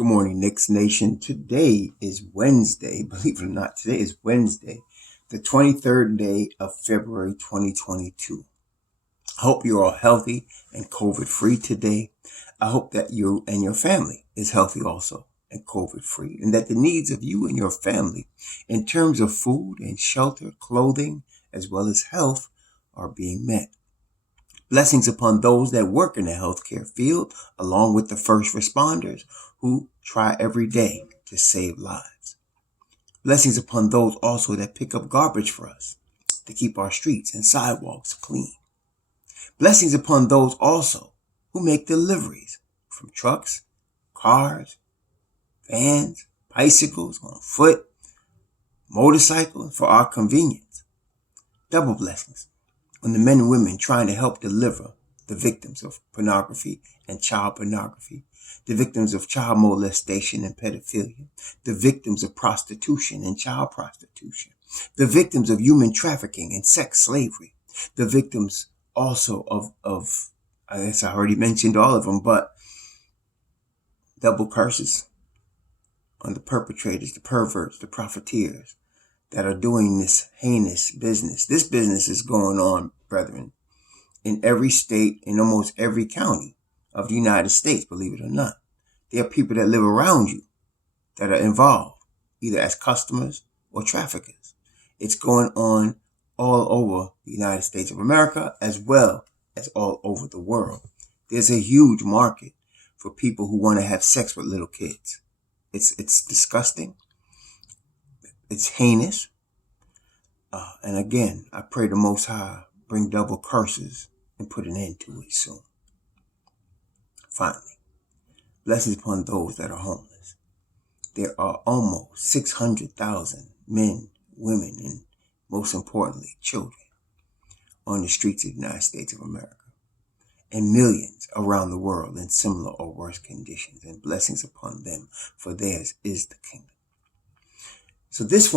Good morning, Knicks Nation. Today is Wednesday. Believe it or not, today is Wednesday, the 23rd day of February 2022. I hope you're all healthy and COVID-free today. I hope that you and your family is healthy also and COVID-free, and that the needs of you and your family in terms of food and shelter, clothing, as well as health are being met. Blessings upon those that work in the healthcare field, along with the first responders who try every day to save lives. Blessings upon those also that pick up garbage for us to keep our streets and sidewalks clean. Blessings upon those also who make deliveries from trucks, cars, vans, bicycles, on foot, motorcycles for our convenience. Double blessings on the men and women trying to help deliver the victims of pornography and child pornography, the victims of child molestation and pedophilia, the victims of prostitution and child prostitution, the victims of human trafficking and sex slavery, the victims also of I guess I already mentioned all of them, but double curses on the perpetrators, the perverts, the profiteers that are doing this heinous business. This business is going on, brethren, in every state, in almost every county of the United States, believe it or not. There are people that live around you that are involved, either as customers or traffickers. It's going on all over the United States of America, as well as all over the world. There's a huge market for people who want to have sex with little kids. It's disgusting. It's heinous. And again, I pray the Most High bring double curses and put an end to it soon. Finally, blessings upon those that are homeless. There are almost 600,000 men, women, and most importantly, children on the streets of the United States of America, and millions around the world in similar or worse conditions, and blessings upon them, for theirs is the kingdom. So this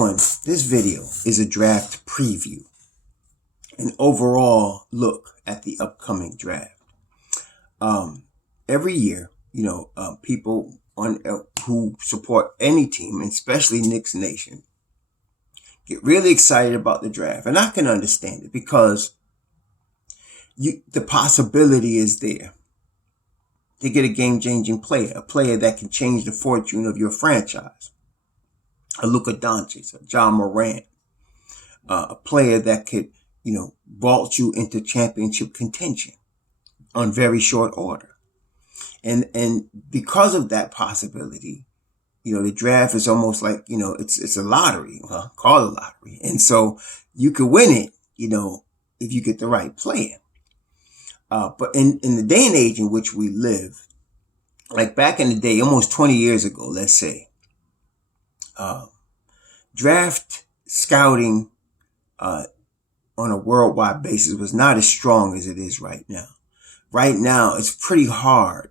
video is a draft preview, an overall look at the upcoming draft. Every year, people who support any team, and especially Knicks Nation, get really excited about the draft. And I can understand it because the possibility is there to get a game-changing player, a player that can change the fortune of your franchise. A Luka Doncic, a John Morant, a player that could, vault you into championship contention on very short order. And because of that possibility, the draft is almost like, it's a lottery, call it a lottery. And so you could win it, if you get the right player. But in the day and age in which we live, like back in the day, almost 20 years ago, let's say, draft scouting on a worldwide basis was not as strong as it is right now. Right now, it's pretty hard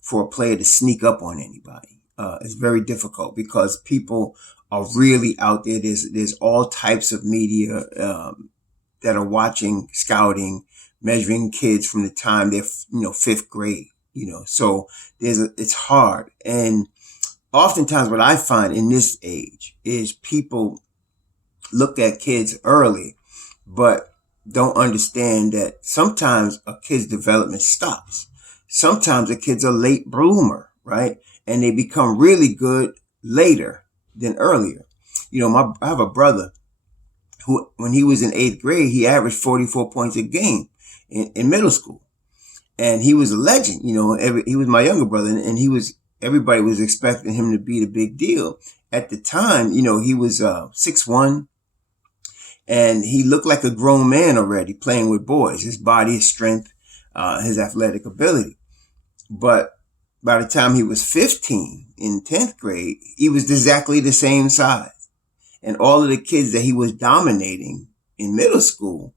for a player to sneak up on anybody. It's very difficult because people are really out there. There's all types of media that are watching scouting, measuring kids from the time they're fifth grade. So it's hard. And oftentimes what I find in this age is people look at kids early, but don't understand that sometimes a kid's development stops. Sometimes a kid's a late bloomer, right? And they become really good later than earlier. I have a brother who, when he was in 8th grade, he averaged 44 points a game in middle school. And he was a legend, he was my younger brother, and everybody was expecting him to be the big deal. At the time, he was 6'1", and he looked like a grown man already playing with boys. His body, his strength, his athletic ability. But by the time he was 15 in 10th grade, he was exactly the same size. And all of the kids that he was dominating in middle school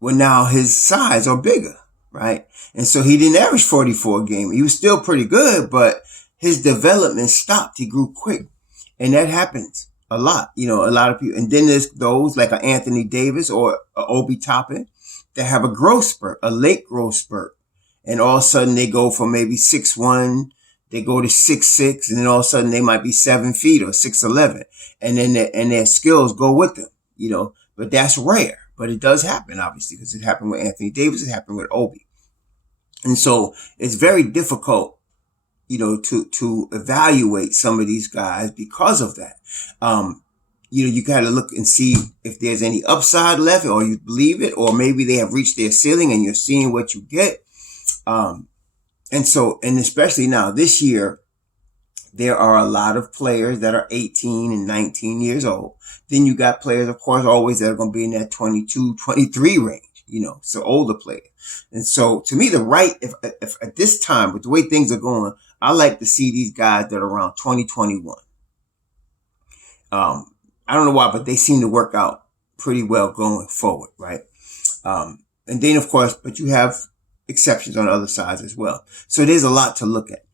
were now his size or bigger, right? And so he didn't average 44 a game. He was still pretty good, but his development stopped. He grew quick. And that happens a lot, a lot of people. And then there's those like an Anthony Davis or an Obi Toppin that have a growth spurt, a late growth spurt. And all of a sudden they go from maybe 6'1", they go to 6'6", and then all of a sudden they might be 7 feet or 6'11", and then their skills go with them, But that's rare. But it does happen, obviously, because it happened with Anthony Davis, it happened with Obi. And so it's very difficult, to evaluate some of these guys because of that. You got to look and see if there's any upside left, or you believe it, or maybe they have reached their ceiling and you're seeing what you get. And especially now this year, there are a lot of players that are 18 and 19 years old. Then you got players, of course, always that are going to be in that 22, 23 range, so older players. And so to me, if at this time, with the way things are going, I like to see these guys that are around 2021. I don't know why, but they seem to work out pretty well going forward, right? And then, of course, but you have exceptions on the other sides as well. So there's a lot to look at.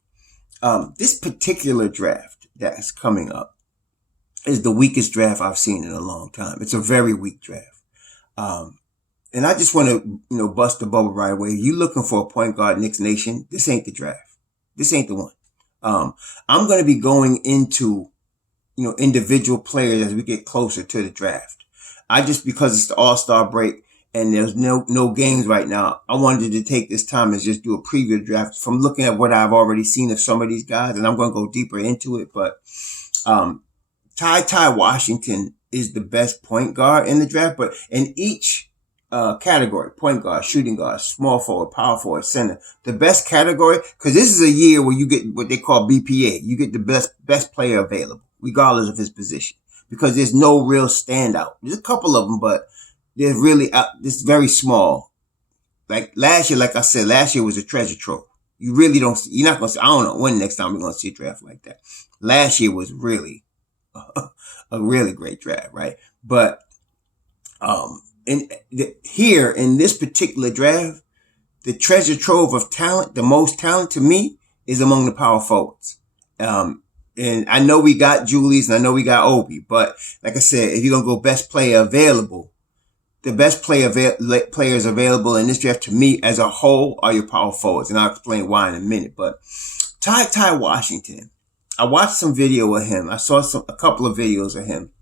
This particular draft that's coming up is the weakest draft I've seen in a long time. It's a very weak draft. And I just want to, bust the bubble right away. You looking for a point guard, Knicks Nation? This ain't the draft. This ain't the one. I'm going to be going into, individual players as we get closer to the draft. Because it's the All-Star break and there's no games right now, I wanted to take this time and just do a preview draft from looking at what I've already seen of some of these guys, and I'm going to go deeper into it. But Ty Washington is the best point guard in the draft, but in each category, point guard, shooting guard, small forward, power forward, center, the best category, because this is a year where you get what they call BPA. You get the best player available, regardless of his position, because there's no real standout. There's a couple of them, but they're really this very small. Like last year, like I said, last year was a treasure trove. You really don't see, you're not going to see, I don't know when next time we're going to see a draft like that. Last year was really a really great draft, right? But here in this particular draft, the treasure trove of talent, the most talent to me, is among the power forwards. And I know we got Julius and I know we got Obi, but like I said, if you're going to go best player available, the best players available in this draft to me as a whole are your power forwards. And I'll explain why in a minute. But Ty Washington, I watched some video of him. I saw a couple of videos of him.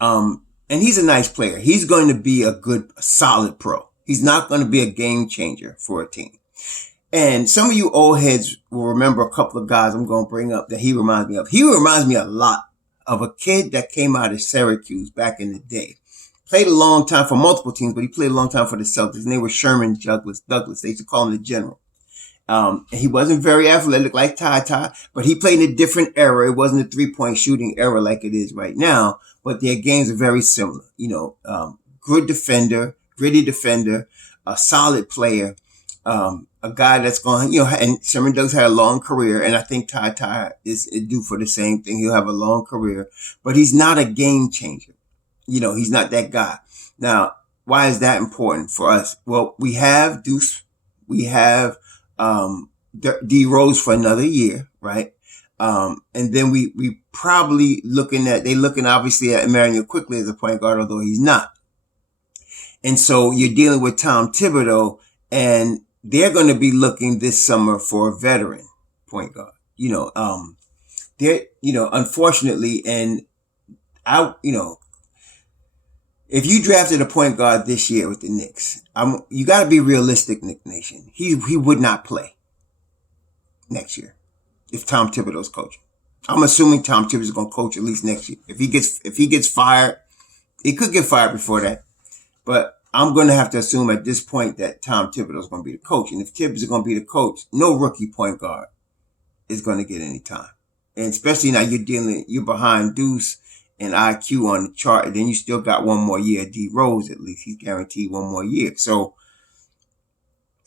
And he's a nice player. He's going to be a solid pro. He's not going to be a game changer for a team. And some of you old heads will remember a couple of guys I'm going to bring up that he reminds me of. He reminds me a lot of a kid that came out of Syracuse back in the day. Played a long time for multiple teams, but he played a long time for the Celtics. And they were Sherman Douglas. They used to call him the General. He wasn't very athletic like Ty, but he played in a different era. It wasn't a 3-point shooting era like it is right now, but their games are very similar. Good defender, gritty defender, a solid player, a guy that's going, and Sherman Douglas had a long career, and I think Ty is due for the same thing. He'll have a long career, but he's not a game changer. He's not that guy. Now, why is that important for us? Well, we have Deuce, we have D Rose for another year, right? And then we probably looking obviously at Emmanuel Quickly as a point guard, although he's not. And so you're dealing with Tom Thibodeau, and they're going to be looking this summer for a veteran point guard. Unfortunately, and if you drafted a point guard this year with the Knicks, you got to be realistic, Knicks Nation. He would not play next year if Tom Thibodeau's coaching. I'm assuming Tom Thibodeau's going to coach at least next year. If he gets fired, he could get fired before that, but I'm going to have to assume at this point that Tom Thibodeau's going to be the coach. And if Thibodeau's going to be the coach, no rookie point guard is going to get any time. And especially now you're behind Deuce and IQ on the chart, and then you still got one more year. D Rose, at least, he's guaranteed one more year. So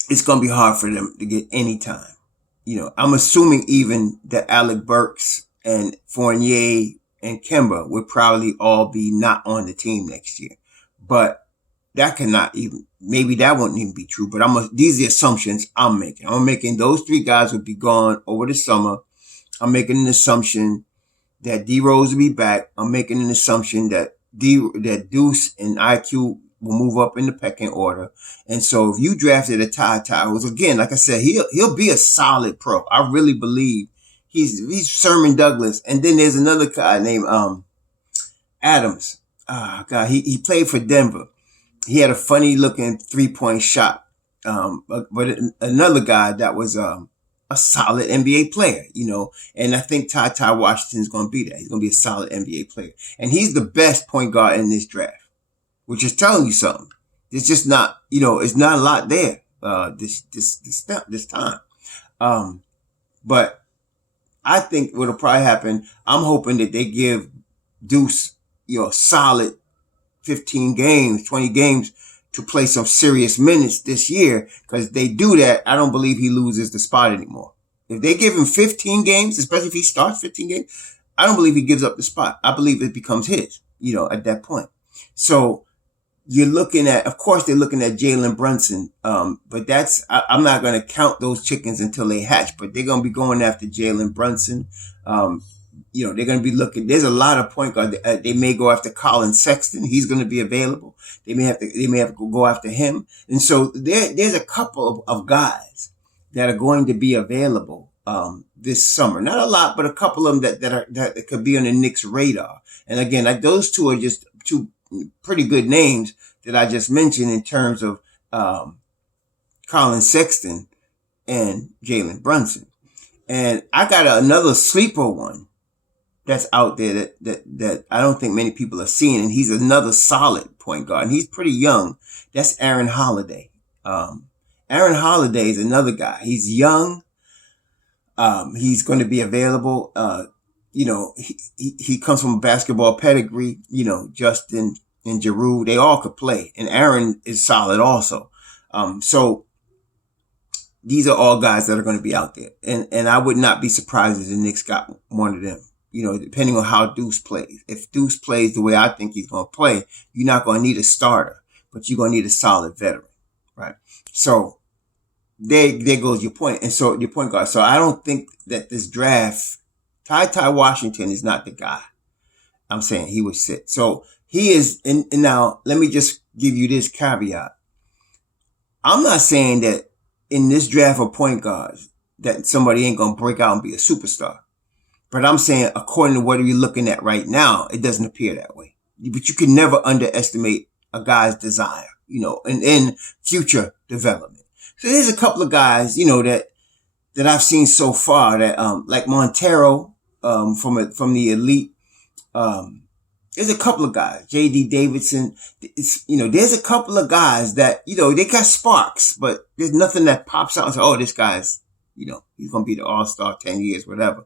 it's going to be hard for them to get any time. I'm assuming even that Alec Burks and Fournier and Kemba would probably all be not on the team next year. But that maybe that won't even be true. But these are the assumptions I'm making. I'm making those three guys would be gone over the summer. I'm making an assumption that D Rose will be back. I'm making an assumption that Deuce and IQ will move up in the pecking order. And so if you drafted a Ty, which again, like I said, he'll be a solid pro. I really believe he's Sherman Douglas. And then there's another guy named Adams. God, he played for Denver. He had a funny looking 3-point shot. But another guy that was a solid NBA player, and I think Ty Washington's going to be that. He's going to be a solid NBA player. And he's the best point guard in this draft, which is telling you something. It's just not, it's not a lot there, this time. But I think what'll probably happen, I'm hoping that they give Deuce, a solid 15 games, 20 games to play some serious minutes this year. Because if they do that, I don't believe he loses the spot anymore. If they give him 15 games, especially if he starts 15 games, I don't believe he gives up the spot. I believe it becomes his, at that point. So you're looking at, of course, they're looking at Jalen Brunson. But I'm not going to count those chickens until they hatch, but they're going to be going after Jalen Brunson. They're going to be looking. There's a lot of point guard. They may go after Colin Sexton. He's going to be available. They may have to go after him. And so there's a couple of guys that are going to be available this summer. Not a lot, but a couple of them that could be on the Knicks radar. And again, those two are just two pretty good names that I just mentioned in terms of Colin Sexton and Jalen Brunson. And I got another sleeper one that's out there that I don't think many people are seeing, and he's another solid point guard, and he's pretty young. That's Aaron Holiday. Aaron Holiday is another guy. He's young. He's going to be available. He comes from a basketball pedigree. Justin and Giroux, they all could play, and Aaron is solid also. So these are all guys that are going to be out there, and I would not be surprised if the Knicks got one of them. Depending on how Deuce plays. If Deuce plays the way I think he's going to play, you're not going to need a starter, but you're going to need a solid veteran, right? So there goes your point. And so your point guard. So I don't think that this draft, Ty Washington is not the guy. I'm saying he would sit. So he is, and now let me just give you this caveat. I'm not saying that in this draft of point guards that somebody ain't going to break out and be a superstar. But I'm saying, according to what you're looking at right now, it doesn't appear that way. But you can never underestimate a guy's desire, in future development. So there's a couple of guys, that I've seen so far that, like Montero, from the elite. There's a couple of guys, J.D. Davidson. There's a couple of guys that, they got sparks, but there's nothing that pops out and says, oh, this guy's, he's going to be the all-star 10 years, whatever.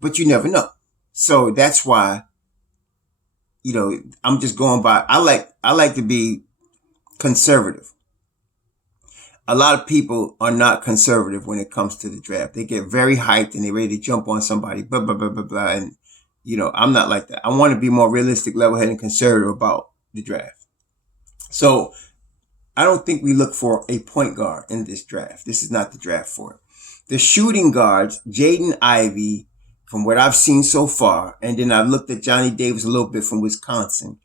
But you never know. So that's why, I'm just going by, I like to be conservative. A lot of people are not conservative when it comes to the draft. They get very hyped and they're ready to jump on somebody, blah, blah, blah, blah, blah. And, I'm not like that. I want to be more realistic, level-headed, and conservative about the draft. So I don't think we look for a point guard in this draft. This is not the draft for it. The shooting guards, Jaden Ivey, from what I've seen so far, and then I've looked at Johnny Davis a little bit from Wisconsin.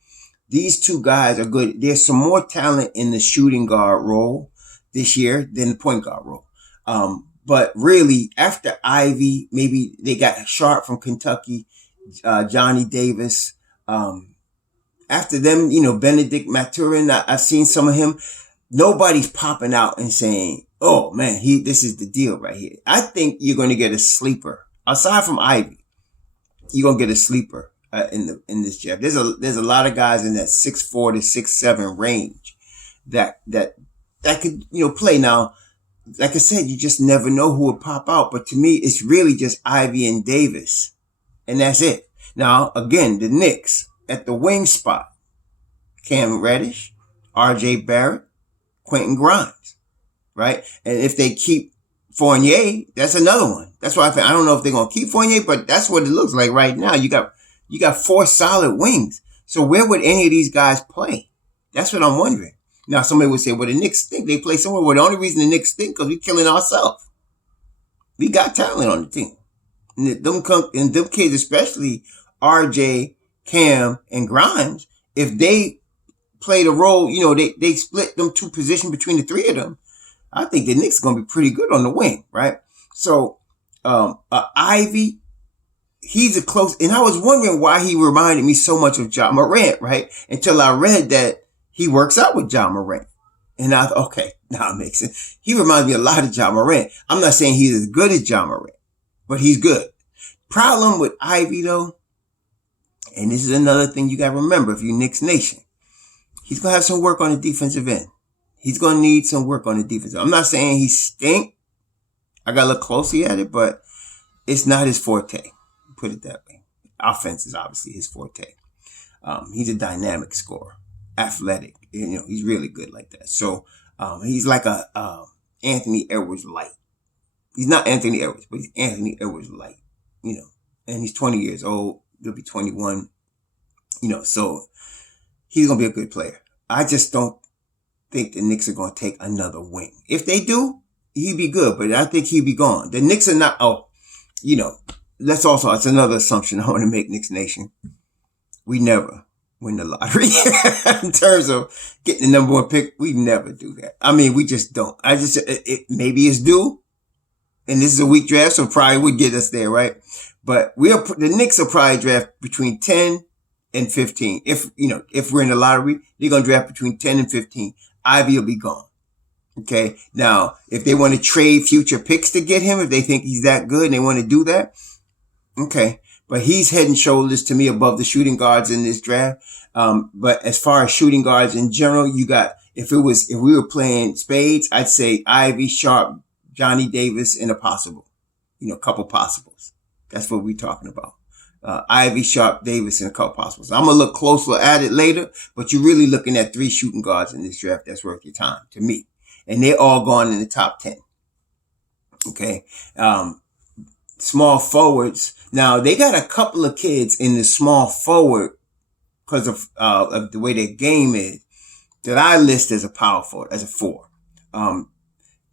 These two guys are good. There's some more talent in the shooting guard role this year than the point guard role. But really, after Ivy, maybe they got Sharp from Kentucky, Johnny Davis. After them, Benedict Maturin, I've seen some of him. Nobody's popping out and saying, oh man, this is the deal right here. I think you're going to get a sleeper. Aside from Ivy, you're going to get a sleeper in this draft. There's a lot of guys in that 6'4" to 6'7" range that could, play. Now, like I said, you just never know who would pop out. But to me, it's really just Ivy and Davis. And that's it. Now, again, the Knicks at the wing spot, Cam Reddish, RJ Barrett, Quentin Grimes, right? And if they keep Fournier, that's another one. That's why I don't know if they're going to keep Fournier, but that's what it looks like right now. You got four solid wings. So where would any of these guys play? That's what I'm wondering. Now, somebody would say, well, the Knicks think they play somewhere. Well, the only reason the Knicks think because we're killing ourselves. We got talent on the team. And them kids, especially RJ, Cam, and Grimes, if they play the role, they split them two positions between the three of them. I think the Knicks are going to be pretty good on the wing, right? So, Ivy, he's a close, and I was wondering why he reminded me so much of Ja Morant, right? Until I read that he works out with Ja Morant. And I thought, okay, now it makes sense. He reminds me a lot of Ja Morant. I'm not saying he's as good as Ja Morant, but he's good. Problem with Ivy, though, and this is another thing you got to remember if you're Knicks Nation, he's going to have some work on the defensive end. He's going to need some work on the defense. I'm not saying he stink. I got to look closely at it, but it's not his forte. Put it that way. Offense is obviously his forte. He's a dynamic scorer, athletic. He's really good like that. So he's like a Anthony Edwards light. He's not Anthony Edwards, but he's Anthony Edwards light. And he's 20 years old. He'll be 21. So he's gonna be a good player. I just don't think the Knicks are gonna take another wing. If they do, he'd be good, but I think he'd be gone. The Knicks are not. It's another assumption I want to make, Knicks Nation. We never win the lottery in terms of getting the number one pick. We never do that. I mean, we just don't. Maybe it's due, and this is a weak draft, so probably would get us there, right? But the Knicks will probably draft between 10 and 15. If we're in the lottery, they're going to draft between 10 and 15. Ivy will be gone. Okay. Now, if they want to trade future picks to get him, if they think he's that good and they want to do that, okay. But he's head and shoulders to me above the shooting guards in this draft. But as far as shooting guards in general, you got, if we were playing spades, I'd say Ivy, Sharp, Johnny Davis, and a possible, a couple possibles. That's what we're talking about. Ivy, Sharp, Davis, and a couple possibles. I'm going to look closer at it later, but you're really looking at 3 shooting guards in this draft that's worth your time, to me. And they're all gone in the top 10. Okay. Small forwards. Now, they got a couple of kids in the small forward because of the way their game is that I list as a power forward, as a 4.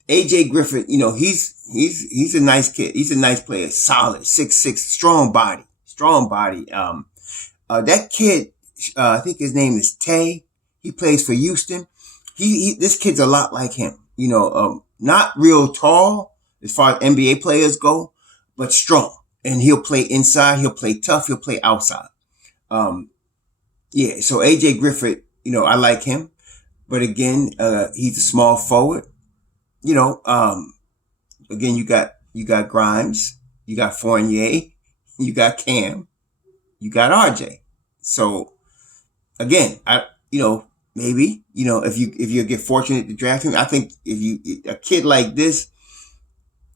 AJ Griffith, he's a nice kid. He's a nice player. Solid, 6'6", strong body. That kid, I think his name is Tay. He plays for Houston. This kid's a lot like him. Not real tall as far as NBA players go, but strong. And he'll play inside. He'll play tough. He'll play outside. So AJ Griffith, I like him. But again, he's a small forward. Again, you got Grimes, you got Fournier, you got Cam, you got RJ. So again, maybe, if you get fortunate to draft him, I think a kid like this,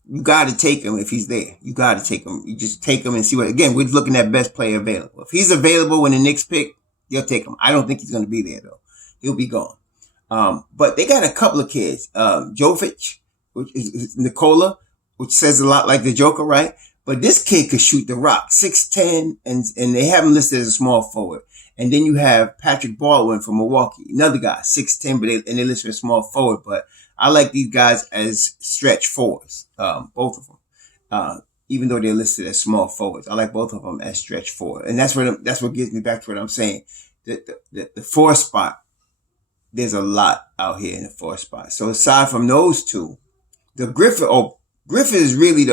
you got to take him if he's there. You got to take him. You just take him and see again, we're looking at best player available. If he's available when the Knicks pick, they'll take him. I don't think he's going to be there though. He'll be gone. But they got a couple of kids, Jovic, which is Nikola, which says a lot like the Joker, right? But this kid could shoot the rock, 6'10", and they have him listed as a small forward. And then you have Patrick Baldwin from Milwaukee, another guy, 6'10", and they listed as small forward. But I like these guys as stretch forwards, both of them. Even though they're listed as small forwards, I like both of them as stretch forward. And that's what gets me back to what I'm saying. The 4 spot, there's a lot out here in the 4 spot. So aside from those two, Griffith is really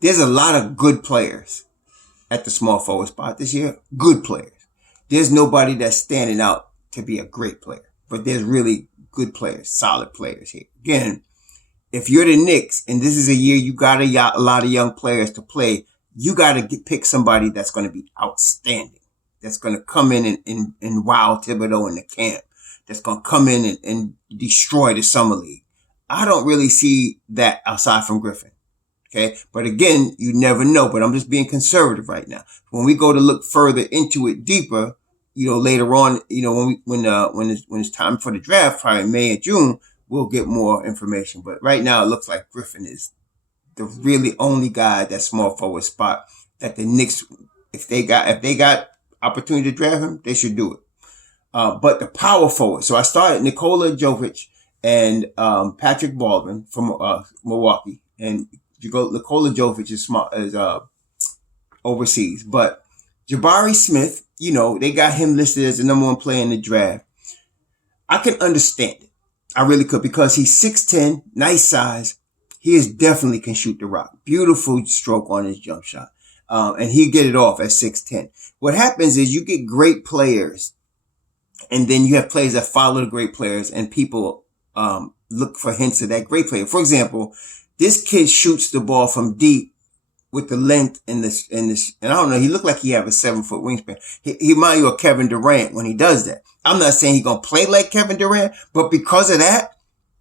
there's a lot of good players at the small forward spot this year. Good players. There's nobody that's standing out to be a great player, but there's really good players, solid players here. Again, if you're the Knicks and this is a year you got a lot of young players to play, you got to pick somebody that's going to be outstanding, that's going to come in and wow Thibodeau in the camp, that's going to come in and destroy the summer league. I don't really see that outside from Griffin. Okay. But again, you never know, but I'm just being conservative right now. When we go to look further into it deeper, later on, when it's time for the draft, probably May and June, we'll get more information. But right now it looks like Griffin is the really only guy at that small forward spot that the Knicks, if they got opportunity to draft him, they should do it. But the power forward. So I started Nikola Jovic and Patrick Baldwin from Milwaukee, and Nikola Jovic is overseas. But Jabari Smith, they got him listed as the number one player in the draft. I can understand it. I really could, because he's 6'10", nice size. He is definitely can shoot the rock. Beautiful stroke on his jump shot. And he get it off at 6'10". What happens is you get great players, and then you have players that follow the great players, and people look for hints of that great player. For example, this kid shoots the ball from deep with the length and I don't know, he looked like he have a 7-foot wingspan. He remind you of Kevin Durant when he does that. I'm not saying he's going to play like Kevin Durant, but because of that,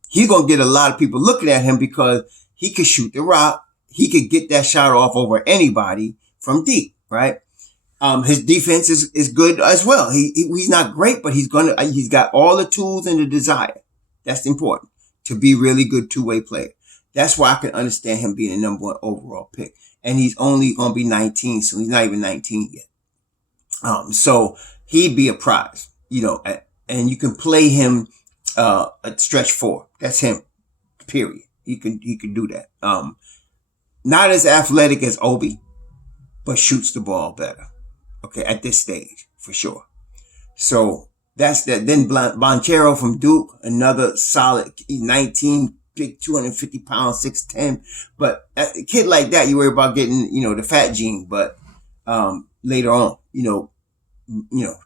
he's going to get a lot of people looking at him because he could shoot the rock. He could get that shot off over anybody from deep, right? His defense is good as well. He's not great, but he's got all the tools and the desire. That's important to be really good two-way player. That's why I can understand him being a number one overall pick. And he's only going to be 19, so he's not even 19 yet. So he'd be a prize, and you can play him at stretch 4. That's him, period. He can do that. Not as athletic as Obi, but shoots the ball better. Okay, at this stage, for sure. So that's that. Then Banchero from Duke, another solid 19, big 250 pounds, 6'10". But a kid like that, you worry about getting, the fat gene, but later on,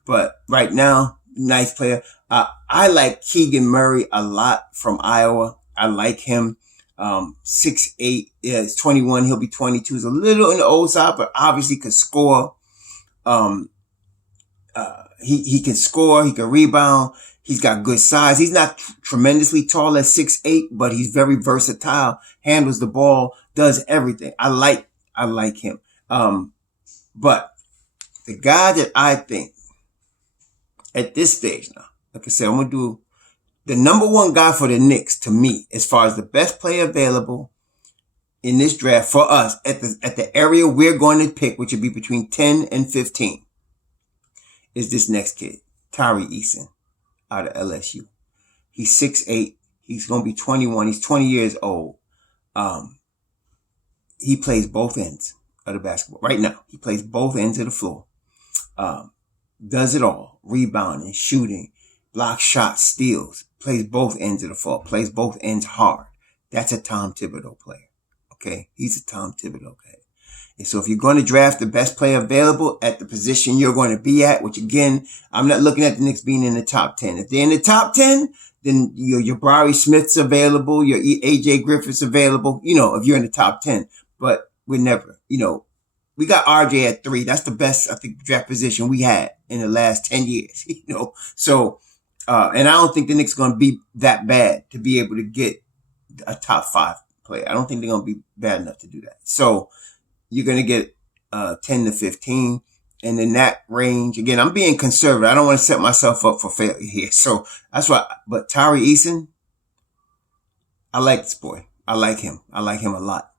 but right now, nice player. I like Keegan Murray a lot from Iowa. I like him. 6'8", he's 21, he'll be 22. He's a little in the old side, but obviously could score. He can score, he can rebound. He's got good size. He's not tremendously tall at 6'8", but he's very versatile, handles the ball, does everything. I like him. But the guy that I think at this stage now, like I said, I'm going to do the number one guy for the Knicks to me, as far as the best player available in this draft for us at the area we're going to pick, which would be between 10 and 15, is this next kid, Tari Eason, out of LSU. He's 6'8". He's going to be 21. He's 20 years old. He plays both ends of the basketball. Right now, he plays both ends of the floor. Does it all. Rebounding, shooting, block shots, steals. Plays both ends of the floor. Plays both ends hard. That's a Tom Thibodeau player. Okay? He's a Tom Thibodeau guy. And so if you're going to draft the best player available at the position you're going to be at, which again, I'm not looking at the Knicks being in the top 10. If they're in the top 10, then your Jabari Smith's available, your AJ Griffith's available, if you're in the top 10. But we're never, we got RJ at 3. That's the best, I think, draft position we had in the last 10 years, So, and I don't think the Knicks are going to be that bad to be able to get a top 5 player. I don't think they're going to be bad enough to do that. So you're going to get 10 to 15. And in that range, again, I'm being conservative. I don't want to set myself up for failure here. So that's why, but Tari Eason, I like this boy. I like him. I like him a lot.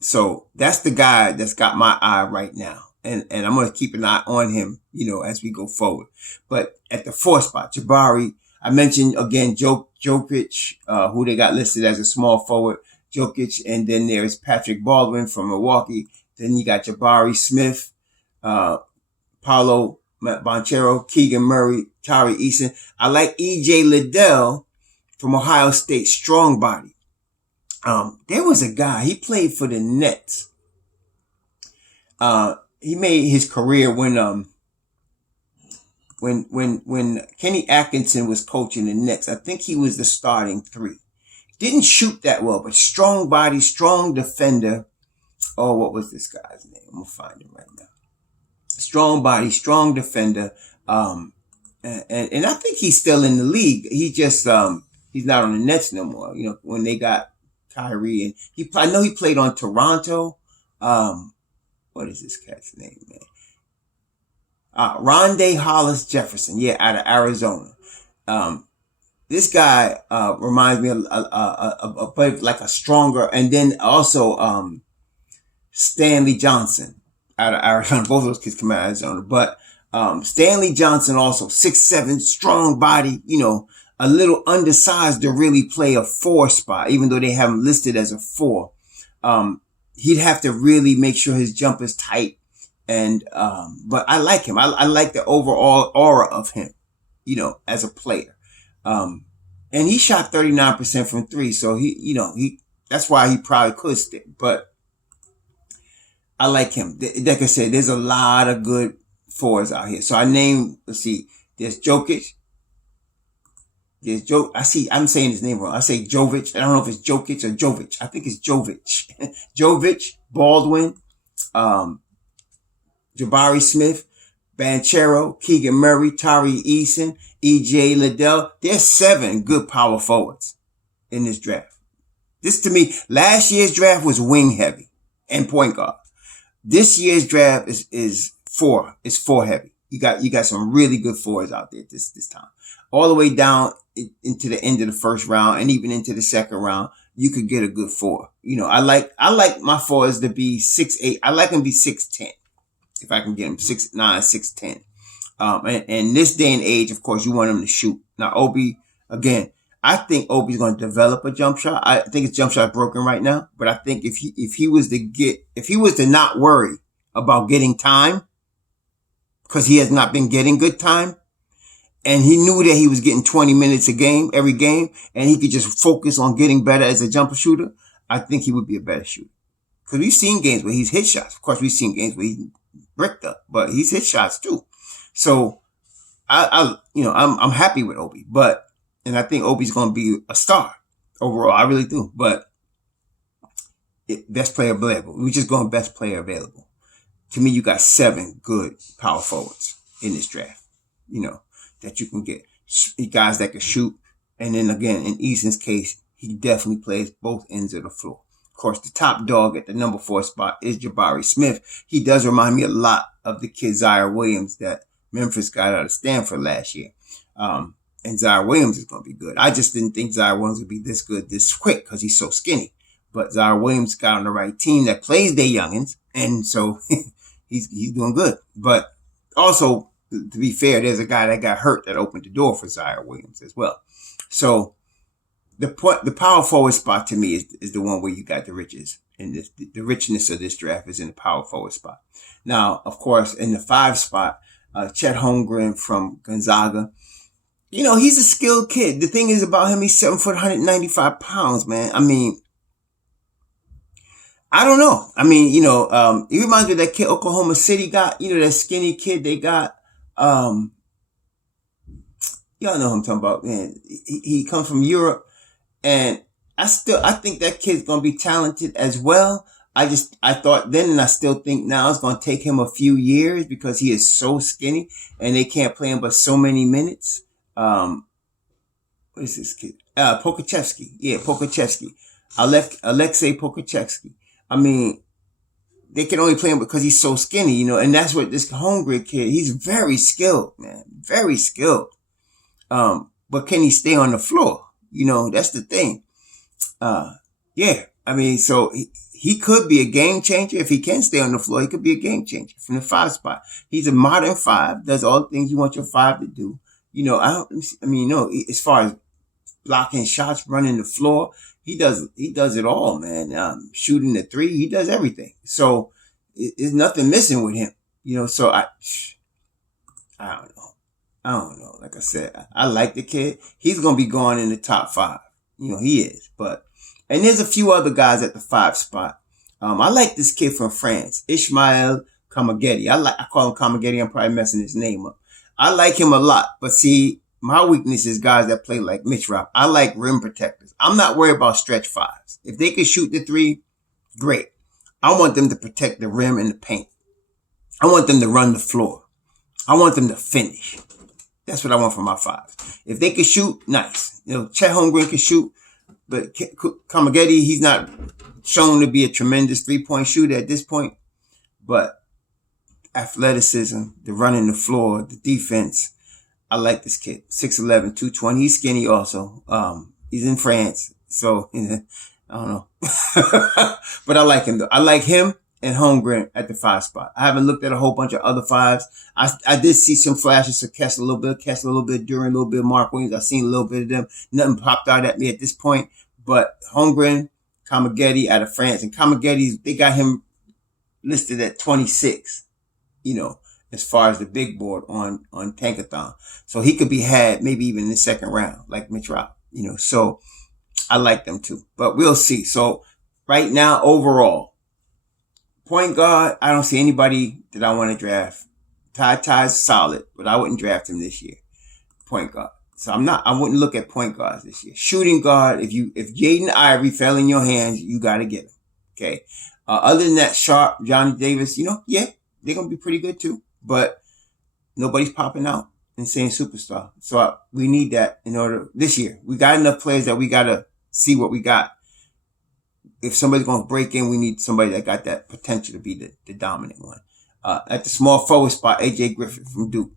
So that's the guy that's got my eye right now. And I'm going to keep an eye on him, as we go forward. But at the 4th spot, Jabari, I mentioned again, Jokic, who they got listed as a small forward, Jokic. And then there's Patrick Baldwin from Milwaukee. Then you got Jabari Smith, Paolo Banchero, Keegan Murray, Tari Eason. I like E.J. Liddell from Ohio State, strong body. There was a guy, he played for the Nets. He made his career when Kenny Atkinson was coaching the Knicks. I think he was the starting 3. Didn't shoot that well, but strong body, strong defender. Oh, what was this guy's name? I'm going to find him right now. Strong body, strong defender. And I think he's still in the league. He just, he's not on the Nets no more. When they got Kyrie, and I know he played on Toronto. What is this cat's name, man? Rondé Hollis Jefferson. Yeah, out of Arizona. This guy, reminds me of like a stronger, and then also, Stanley Johnson out of Arizona. Both of those kids come out of Arizona. But Stanley Johnson also, 6'7", strong body, a little undersized to really play a 4 spot, even though they have him listed as a 4. He'd have to really make sure his jump is tight And but I like him. I like the overall aura of him, as a player. And he shot 39% from three, so he that's why he probably could stick. But I like him. Like I said, there's a lot of good fours out here. So I named, let's see, there's Jokic. There's I'm saying his name wrong. I say Jovic. I don't know if it's Jokic or Jovic. I think it's Jovic. Jovic, Baldwin, um, Jabari Smith, Banchero, Keegan Murray, Tari Eason, EJ Liddell. There's 7 good power forwards in this draft. This, to me, last year's draft was wing heavy and point guard. This year's draft is 4 heavy. You got some really good fours out there this time. All the way down into the end of the first round and even into the second round, you could get a good 4. I like my fours to be 6'8". I like them to be 6'10". If I can get them 6'9", 6'10". And this day and age, of course, you want them to shoot. Now, Obi, again, I think Obi's going to develop a jump shot. I think his jump shot is broken right now, but I think if he was to not worry about getting time, because he has not been getting good time, and he knew that he was getting 20 minutes every game, and he could just focus on getting better as a jumper shooter, I think he would be a better shooter. Because we've seen games where he's hit shots. Of course, we've seen games where he's bricked up, but he's hit shots too. So I'm happy with Obi, and I think Obi's going to be a star overall. I really do. But best player available. We're just going best player available. To me, you got 7 good power forwards in this draft, that you can get. Guys that can shoot. And then again, in Eason's case, he definitely plays both ends of the floor. Of course, the top dog at the number 4 spot is Jabari Smith. He does remind me a lot of the kid Zaire Williams that Memphis got out of Stanford last year. And Zaire Williams is going to be good. I just didn't think Zaire Williams would be this good this quick because he's so skinny. But Zaire Williams got on the right team that plays their youngins, and so he's doing good. But also, to be fair, there's a guy that got hurt that opened the door for Zaire Williams as well. So the power forward spot to me is the one where you got the riches, and the richness of this draft is in the power forward spot. Now, of course, in the 5 spot, Chet Holmgren from Gonzaga. He's a skilled kid. The thing is about him, he's 7 foot, 195 pounds, man. I mean, I don't know. I mean, it reminds me of that kid Oklahoma City got, that skinny kid they got. Y'all know who I'm talking about, man. He comes from Europe, and I think that kid's going to be talented as well. I thought then, and I still think now, it's going to take him a few years because he is so skinny and they can't play him but so many minutes. What is this kid? Pokachevsky. Yeah, Pokachevsky. Alexei Pokachevsky. I mean, they can only play him because he's so skinny, and that's what this Holmgren kid, he's very skilled, man. Very skilled. But can he stay on the floor? That's the thing. Yeah. I mean, so he could be a game changer. If he can stay on the floor, he could be a game changer from the 5 spot. He's a modern 5, does all the things you want your 5 to do. As far as blocking shots, running the floor, he does it all, man. Shooting the 3, he does everything. So there's nothing missing with him, so I don't know. Like I said, I like the kid. He's going to be going in the top 5. He is, and there's a few other guys at the 5 spot. I like this kid from France, Ismail Kamagedi. I call him Kamagedi. I'm probably messing his name up. I like him a lot, but see, my weakness is guys that play like Mitch Rob. I like rim protectors. I'm not worried about stretch 5s. If they can shoot the 3, great. I want them to protect the rim and the paint. I want them to run the floor. I want them to finish. That's what I want from my 5s. If they can shoot, nice. Chet Holmgren can shoot, but Kamagedi, he's not shown to be a tremendous 3-point shooter at this point. But athleticism, the running the floor, the defense, I like this kid. 6'11", 220. He's skinny also. He's in France, so I don't know. But I like him though. I like him and Holmgren at the 5 spot. I haven't looked at a whole bunch of other 5s. I did see some flashes of Kessler a little bit, Duran a little bit, Mark Williams. I've seen a little bit of them. Nothing popped out at me at this point. But Holmgren, Kamagedi out of France. And Kamagedi, they got him listed at 26. as far as the big board on Tankathon. So he could be had maybe even in the second round, like Mitch Rock, So I like them too, but we'll see. So right now, overall, point guard, I don't see anybody that I want to draft. Ty's solid, but I wouldn't draft him this year. Point guard. So I wouldn't look at point guards this year. Shooting guard, if Jaden Ivey fell in your hands, you got to get him. Okay. Other than that, Sharp, Johnny Davis, yeah, they're going to be pretty good too, but nobody's popping out and saying superstar. So we need that in order this year. We got enough players that we got to see what we got. If somebody's going to break in, we need somebody that got that potential to be the dominant one. At the small forward spot, AJ Griffin from Duke.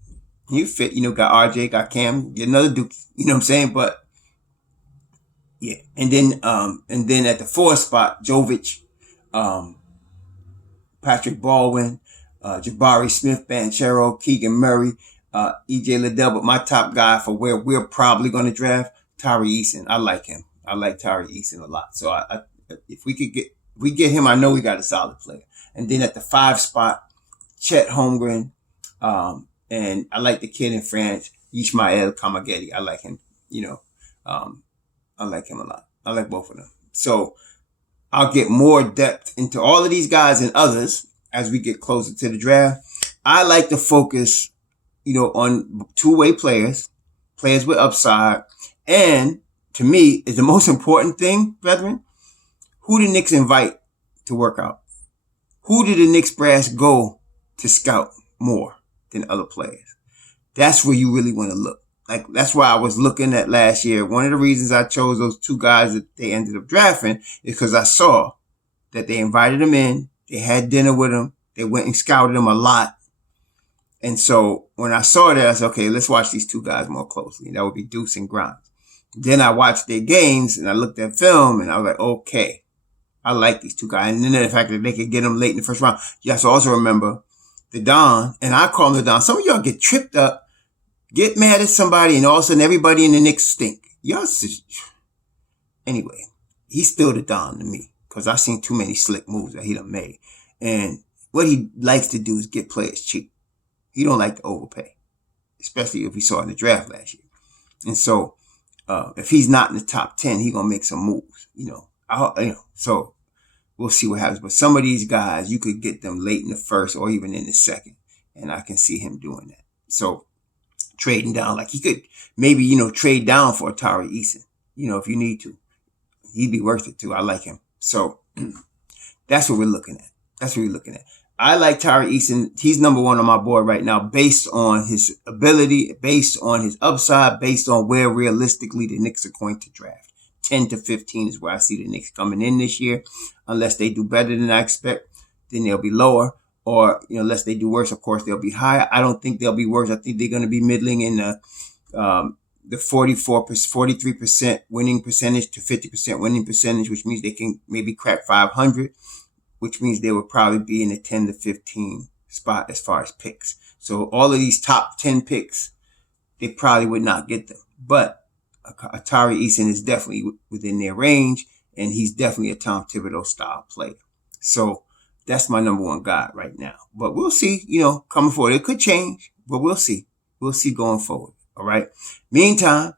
You fit, got RJ, got Cam, get another Duke, you know what I'm saying? But yeah. And then at the fourth spot, Jovic, Patrick Baldwin, Jabari Smith, Banchero, Keegan Murray, EJ Liddell. But my top guy for where we're probably going to draft, Tari Eason. I like him. I like Tari Eason a lot. So if we get him, I know we got a solid player. And then at the 5 spot, Chet Holmgren, and I like the kid in France, Ishmael Kamagedi. I like him, I like him a lot. I like both of them. So I'll get more depth into all of these guys and others as we get closer to the draft. I like to focus, on two-way players with upside. And to me, is the most important thing, brethren, who the Knicks invite to work out. Who did the Knicks brass go to scout more than other players? That's where you really want to look. Like, that's why I was looking at last year. One of the reasons I chose those 2 guys that they ended up drafting is because I saw that they invited them in. They had dinner with them. They went and scouted them a lot. And so when I saw that, I said, okay, let's watch these 2 guys more closely. That would be Deuce and Grimes. Then I watched their games and I looked at film and I was like, okay, I like these 2 guys. And then the fact that they could get them late in the first round. You have to also remember the Don, and I call him the Don. Some of y'all get tripped up, get mad at somebody, and all of a sudden everybody in the Knicks stink. Anyway, he's still the Don to me because I've seen too many slick moves that he done made. And what he likes to do is get players cheap. He don't like to overpay, especially if we saw in the draft last year. And so if he's not in the top 10, he's going to make some moves, So we'll see what happens. But some of these guys, you could get them late in the first or even in the second. And I can see him doing that. So trading down, like he could maybe, trade down for Tari Eason, if you need to. He'd be worth it too. I like him. So that's what we're looking at. I like Tari Eason. He's number 1 on my board right now based on his ability, based on his upside, based on where realistically the Knicks are going to draft. 10 to 15 is where I see the Knicks coming in this year. Unless they do better than I expect, then they'll be lower. Or, unless they do worse, of course, they'll be higher. I don't think they'll be worse. I think they're going to be middling in the 43% winning percentage to 50% winning percentage, which means they can maybe crack 500, which means they would probably be in the 10 to 15 spot as far as picks. So all of these top 10 picks, they probably would not get them. But Tari Eason is definitely within their range, and he's definitely a Tom Thibodeau style player. So that's my number 1 guy right now. But we'll see, coming forward. It could change, but we'll see. We'll see going forward. All right. Meantime,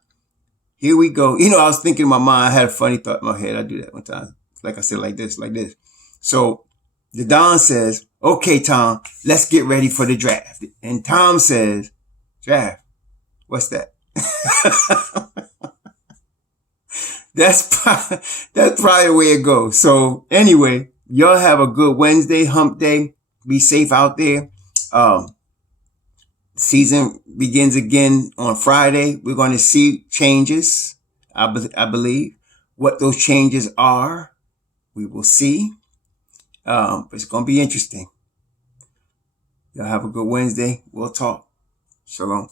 here we go. I was thinking in my mind, I had a funny thought in my head. I do that one time. Like I said, like this. So the Don says, okay, Tom, let's get ready for the draft. And Tom says, draft? What's that? That's probably the way it goes. So anyway, y'all have a good Wednesday, hump day. Be safe out there. Season begins again on Friday. We're going to see changes, I believe. What those changes are, we will see. But it's going to be interesting. Y'all have a good Wednesday. We'll talk. Shalom.